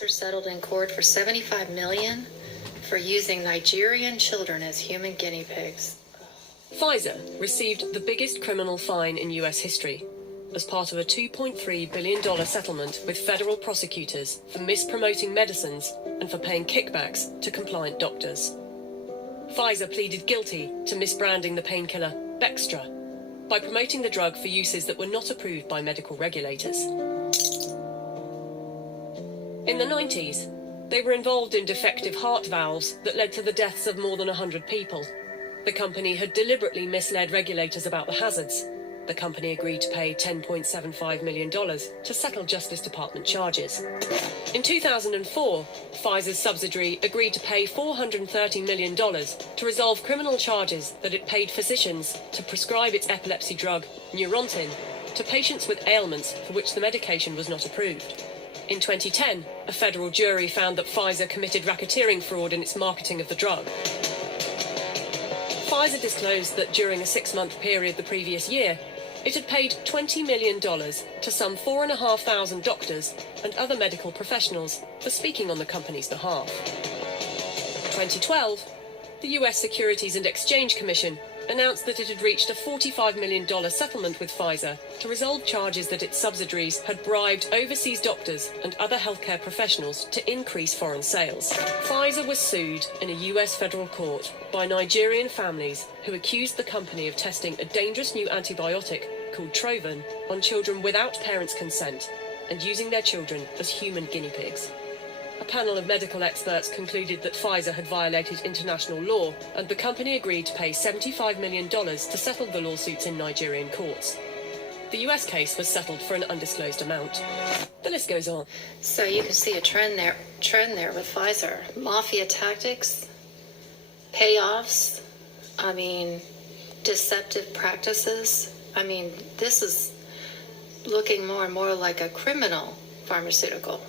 Pfizer settled in court for $75 million for using Nigerian children as human guinea pigs. Pfizer received the biggest criminal fine in US history as part of a $2.3 billion settlement with federal prosecutors for mispromoting medicines and for paying kickbacks to compliant doctors. Pfizer pleaded guilty to misbranding the painkiller Bextra by promoting the drug for uses that were not approved by medical regulators. In the 90s, they were involved in defective heart valves that led to the deaths of more than 100 people. The company had deliberately misled regulators about the hazards. The company agreed to pay $10.75 million to settle Justice Department charges. In 2004, Pfizer's subsidiary agreed to pay $430 million to resolve criminal charges that it paid physicians to prescribe its epilepsy drug, Neurontin, to patients with ailments for which the medication was not approved. In 2010, a federal jury found that Pfizer committed racketeering fraud in its marketing of the drug. Pfizer disclosed that during a 6-month period the previous year, it had paid $20 million to some 4,500 doctors and other medical professionals for speaking on the company's behalf. In 2012, the US Securities and Exchange Commission announced that it had reached a $45 million settlement with Pfizer to resolve charges that its subsidiaries had bribed overseas doctors and other healthcare professionals to increase foreign sales. Pfizer was sued in a US federal court by Nigerian families who accused the company of testing a dangerous new antibiotic called Trovan on children without parents' consent and using their children as human guinea pigs. A panel of medical experts concluded that Pfizer had violated international law, and the company agreed to pay $75 million to settle the lawsuits in Nigerian courts. The US case was settled for an undisclosed amount. The list goes on. So you can see a trend there with Pfizer. Mafia tactics, payoffs, deceptive practices. This is looking more and more like a criminal pharmaceutical.